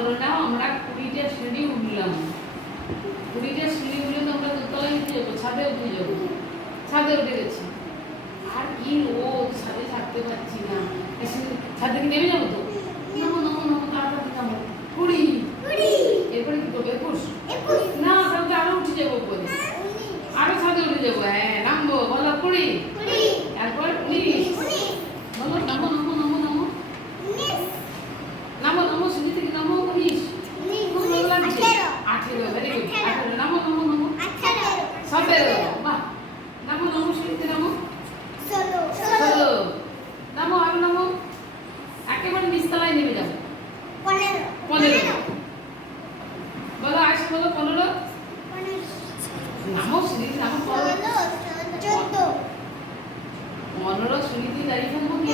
ধরে নাও আমরা 20টা সিঁড়ি উঠলাম। 20টা সিঁড়ি উঠলে তো আমরা দোতলায় উঠে যাবো, ছাদে উঠে যাবো। ছাদে উঠে গেছি। আর কি রোদ, ছাদে থাকতে পারছি না। ছাদ থেকে নেমে যাবো তো। নামো নামো নামো, তাড়াতাড়ি নামো। 20। এরপরে কি করবো? 21। না, তাহলে তো আরো উঠে যাবো বলে। আরো ছাদে উঠে যাবো। হ্যাঁ, নামবো। বলো 20। তারপর 19। বলো নামো নামো নামো নামো। নামো নামো, সিঁড়ি থেকে নামো। 19। 18। Very good. 18। নামো নামো নামো। 17। বাহ। নামো নামো, সিঁড়িতে নামো। 16। নামো, আরো নামো। একেবারে নিচতলায় নেমে যাবো। 15। বলো আয়সা, বলো 15। নামো, সিঁড়িতে নামো। 15 সিঁড়িতে দাঁড়িয়ে থাকবো কি?